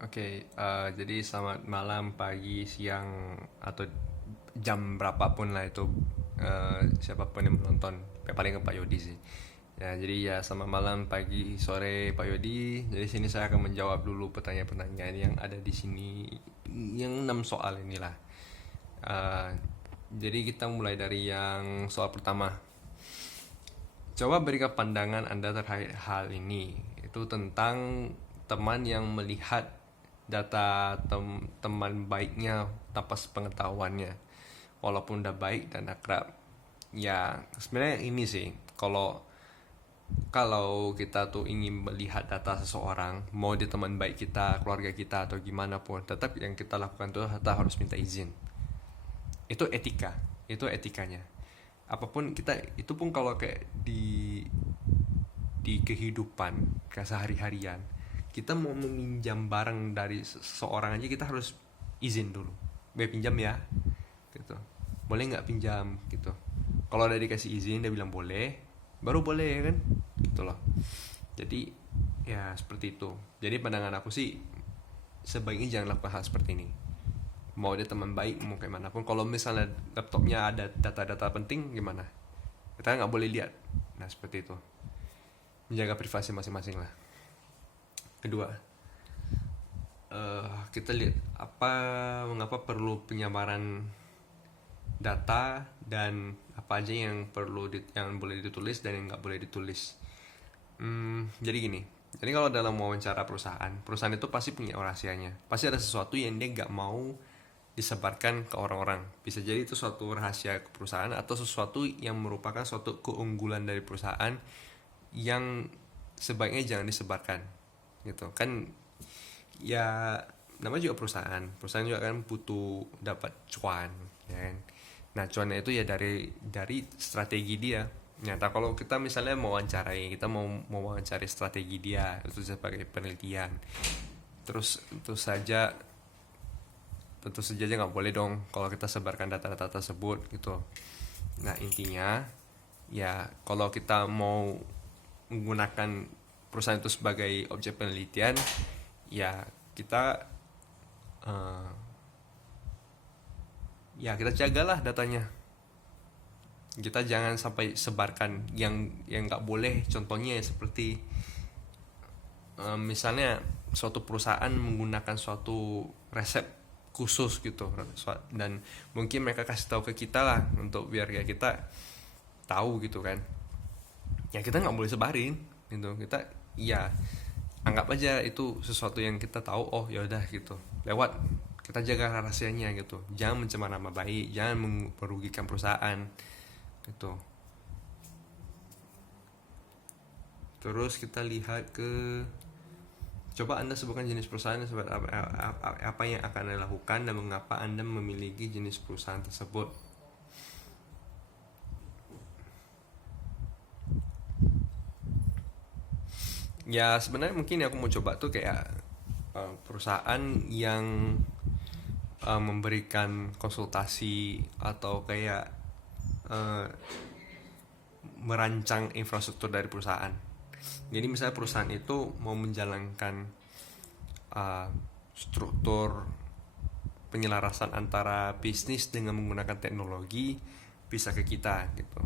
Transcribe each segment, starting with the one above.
Oke, jadi selamat malam, pagi, siang, atau jam berapapun lah itu, siapapun yang menonton. Ya, paling ke Pak Yodi sih. Ya, jadi ya selamat malam, pagi, sore Pak Yodi. Jadi sini saya akan menjawab dulu pertanyaan-pertanyaan yang ada di sini, yang 6 soal inilah. Eh, jadi kita mulai dari yang soal pertama. Coba berikan pandangan Anda terkait hal ini. Itu tentang teman yang melihat data teman baiknya tanpa sepengetahuannya. Walaupun udah baik dan akrab. Ya, sebenarnya ini sih, kalau kalau kita tuh ingin melihat data seseorang, mau dia teman baik kita, keluarga kita atau gimana pun, tetap yang kita lakukan tuh kita harus minta izin. Itu etika, itu etikanya. Apapun kita, itu pun kalau kayak di kehidupan kesehari-harian, kita mau meminjam barang dari seseorang aja kita harus izin dulu. Pinjam ya, gitu. Boleh nggak pinjam, gitu. Kalau udah dikasih izin dia bilang boleh, baru boleh ya kan, gitu loh. Jadi ya seperti itu. Jadi pandangan aku sih, sebaiknya jangan lakukan hal seperti ini. Mau dia teman baik mau kayak manapun, kalau misalnya laptopnya ada data-data penting gimana, kita nggak boleh lihat. Nah seperti itu, menjaga privasi masing-masing lah. Kedua, kita lihat mengapa perlu penyamaran data dan apa aja yang yang boleh ditulis dan yang nggak boleh ditulis. Jadi gini, jadi kalau dalam wawancara perusahaan itu pasti punya rahasianya, pasti ada sesuatu yang dia nggak mau disebarkan ke orang-orang. Bisa jadi itu suatu rahasia perusahaan atau sesuatu yang merupakan suatu keunggulan dari perusahaan yang sebaiknya jangan disebarkan, gitu kan. Ya namanya juga perusahaan juga kan butuh dapat cuan, ya kan. Nah cuannya itu ya dari strategi dia. Nyata kalau kita misalnya mau wawancarai, kita mau wawancari strategi dia itu sebagai penelitian, terus tentu saja nggak boleh dong kalau kita sebarkan data-data tersebut, gitu. Nah intinya ya kalau kita mau menggunakan perusahaan itu sebagai objek penelitian, ya kita eh, ya kita jagalah datanya. Kita jangan sampai sebarkan yang nggak boleh. Contohnya ya seperti misalnya suatu perusahaan menggunakan suatu resep khusus gitu, dan mungkin mereka kasih tahu ke kita lah untuk biar ya kita tahu gitu kan. Ya kita nggak boleh sebarin gitu. Kita ya anggap aja itu sesuatu yang kita tahu, oh ya udah gitu, lewat. Kita jaga rahasianya gitu, jangan mencemar nama baik, jangan merugikan perusahaan gitu. Terus kita lihat ke, coba Anda sebutkan jenis perusahaan seperti apa yang akan Anda lakukan dan mengapa Anda memiliki jenis perusahaan tersebut. Ya sebenarnya mungkin aku mau coba tuh kayak perusahaan yang memberikan konsultasi atau kayak eh, merancang infrastruktur dari perusahaan. Jadi misalnya perusahaan itu mau menjalankan uh, struktur penyelarasan antara bisnis dengan menggunakan teknologi, bisa ke kita gitu.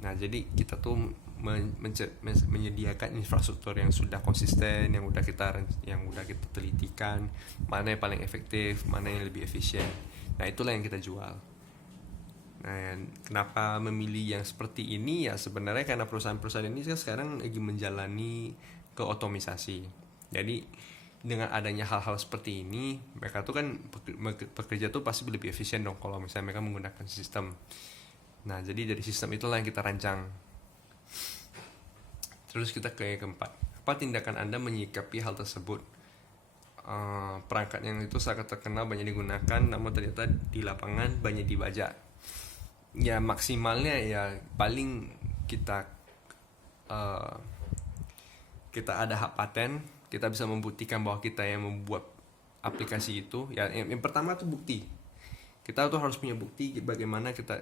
Nah jadi kita tuh menyediakan infrastruktur yang sudah konsisten, yang udah kita telitikan, mana yang paling efektif, mana yang lebih efisien. Nah itulah yang kita jual. Nah, kenapa memilih yang seperti ini? Ya sebenarnya karena perusahaan-perusahaan ini kan sekarang lagi menjalani keotomisasi. Jadi dengan adanya hal-hal seperti ini, mereka tuh kan bekerja tuh pasti lebih efisien dong kalau misalnya mereka menggunakan sistem. Nah, jadi dari sistem itulah yang kita rancang. Terus kita ke yang keempat. Apa tindakan Anda menyikapi hal tersebut? Perangkat yang itu sangat terkenal, banyak digunakan, namun ternyata di lapangan banyak dibajak. Ya maksimalnya ya paling kita uh, kita ada hak paten, kita bisa membuktikan bahwa kita yang membuat aplikasi itu. Ya yang pertama tuh bukti. Kita tuh harus punya bukti bagaimana kita,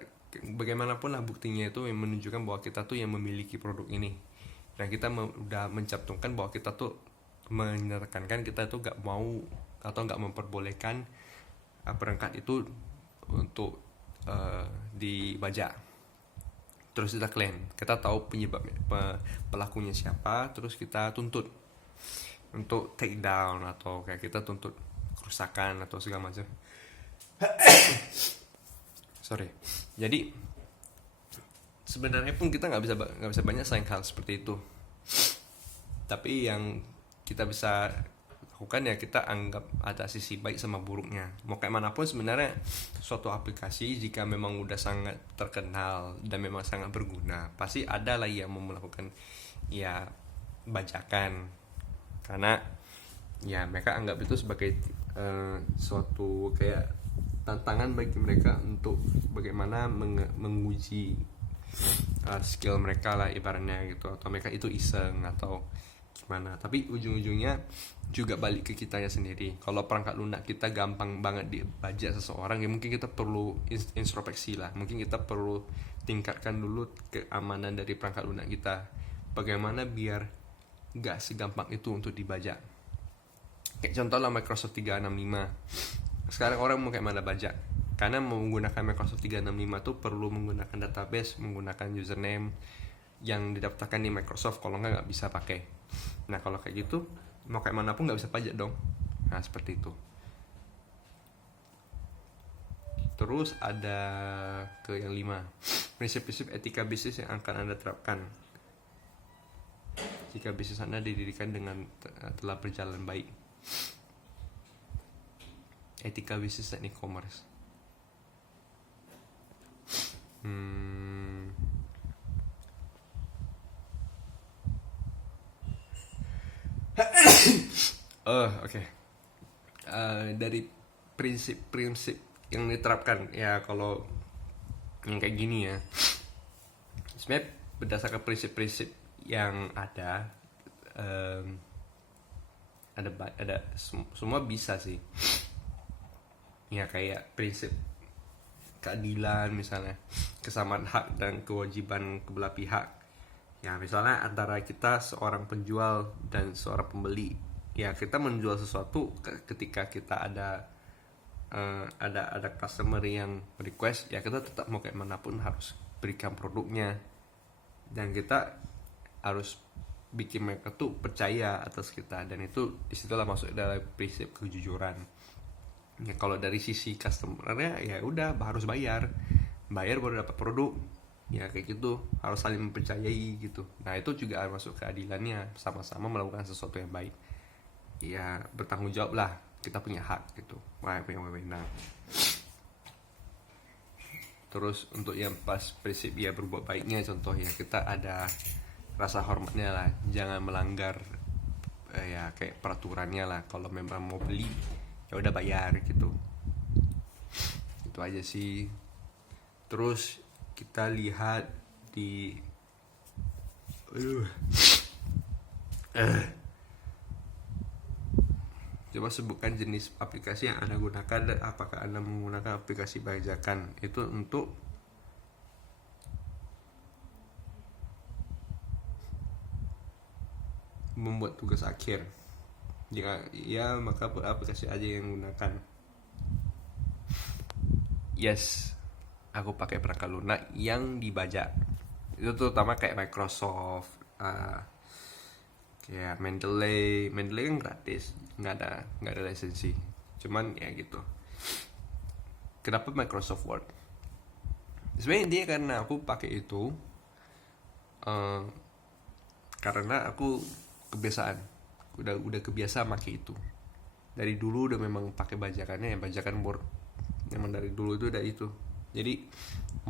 bagaimanapun lah buktinya itu yang menunjukkan bahwa kita tuh yang memiliki produk ini. Dan kita udah mencantumkan bahwa kita tuh menekankan kita tuh gak mau atau gak memperbolehkan perangkat itu untuk dibajak. Terus kita claim, kita tahu penyebab pelakunya siapa, terus kita tuntut untuk take down atau kayak kita tuntut kerusakan atau segala macam. Sorry. Jadi sebenarnya pun kita nggak bisa banyak sayang hal seperti itu. Tapi yang kita bisa lakukan ya kita anggap ada sisi baik sama buruknya. Mau kayak manapun sebenarnya suatu aplikasi jika memang udah sangat terkenal dan memang sangat berguna, pasti ada lah yang mau melakukan ya bajakan, karena ya mereka anggap itu sebagai suatu kayak tantangan bagi mereka untuk bagaimana menguji skill mereka lah ibaratnya gitu, atau mereka itu iseng atau gimana. Tapi ujung-ujungnya juga balik ke kitanya sendiri. Kalau perangkat lunak kita gampang banget dibajak seseorang, ya mungkin kita perlu introspeksi lah. Mungkin kita perlu tingkatkan dulu keamanan dari perangkat lunak kita. Bagaimana biar gak segampang itu untuk dibajak. Kayak contoh lah Microsoft 365. Sekarang orang mau kayak mana bajak? Karena menggunakan Microsoft 365 tuh perlu menggunakan database, menggunakan username yang didaftarkan di Microsoft. Kalau nggak bisa pakai. Nah kalau kayak gitu, mau kayak mana pun nggak bisa pajak dong. Nah seperti itu. Terus ada ke yang 5, prinsip-prinsip etika bisnis yang akan Anda terapkan jika bisnis Anda didirikan dengan telah berjalan baik. Etika bisnis dan e-commerce. Oke. Dari prinsip-prinsip yang diterapkan ya, kalau yang kayak gini ya, sebenarnya berdasarkan prinsip-prinsip yang ada semua bisa sih ya, kayak prinsip keadilan misalnya, kesamaan hak dan kewajiban kebelah pihak ya. Misalnya antara kita seorang penjual dan seorang pembeli ya, kita menjual sesuatu ketika kita ada customer yang request ya, kita tetap mau kayak manapun harus berikan produknya, dan kita harus bikin mereka tuh percaya atas kita, dan itu disitulah masuk dalam prinsip kejujuran ya. Kalau dari sisi customernya ya udah harus bayar baru dapat produk ya, kayak gitu, harus saling mempercayai gitu. Nah itu juga masuk keadilannya, sama-sama melakukan sesuatu yang baik ya, bertanggung jawab lah, kita punya hak gitu, punya wewenang. Terus untuk yang pas prinsip ya berbuat baiknya, contoh ya kita ada rasa hormatnya lah, jangan melanggar ya kayak peraturannya lah. Kalau memang mau beli ya udah bayar gitu, itu aja sih. Terus kita lihat di coba sebutkan jenis aplikasi yang Anda gunakan dan apakah Anda menggunakan aplikasi bajakan. Itu untuk membuat tugas akhir. Jika ya maka aplikasi aja yang gunakan. Yes, aku pakai perangkat lunak yang dibajak. Itu terutama kayak Microsoft, kayak Mendeley kan gratis, nggak ada lisensi. Cuman ya gitu. Kenapa Microsoft Word? Sebenarnya dia karena aku pakai itu karena aku kebiasaan, udah kebiasa pakai itu dari dulu, udah memang pakai bajakannya ya, bajakan Word memang dari dulu itu udah itu. Jadi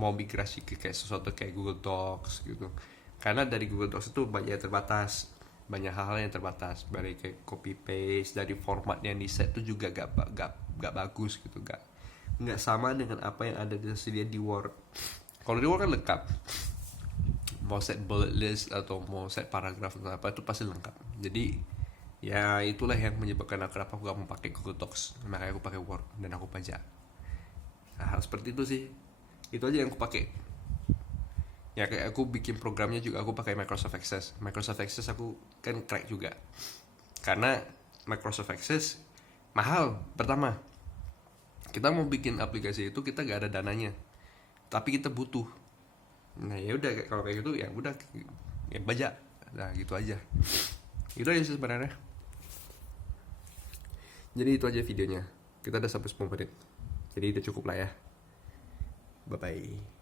mau migrasi ke kayak sesuatu kayak Google Docs gitu, karena dari Google Docs itu banyak hal-hal yang terbatas, dari kayak copy paste, dari format yang di set itu juga gak bagus gitu, gak sama dengan apa yang ada tersedia di Word. Kalau di Word kan lengkap, mau set bullet list atau mau set paragraf atau apa itu pasti lengkap. Jadi ya itulah yang menyebabkan kenapa aku gak mau pakai Google Docs, makanya aku pakai Word dan aku pajak. Nah, hal seperti itu sih, itu aja yang aku pakai. Ya kayak aku bikin programnya juga aku pakai Microsoft Access aku kan crack juga, Karena Microsoft Access mahal. Pertama, kita mau bikin aplikasi itu kita gak ada dananya, tapi kita butuh. Nah ya udah, kalau kayak gitu ya udah, ya bajak. Nah gitu aja. Itu aja sih sebenarnya. Jadi itu aja videonya. Kita udah sampai 10 menit. Jadi udah cukup lah ya. Bye bye.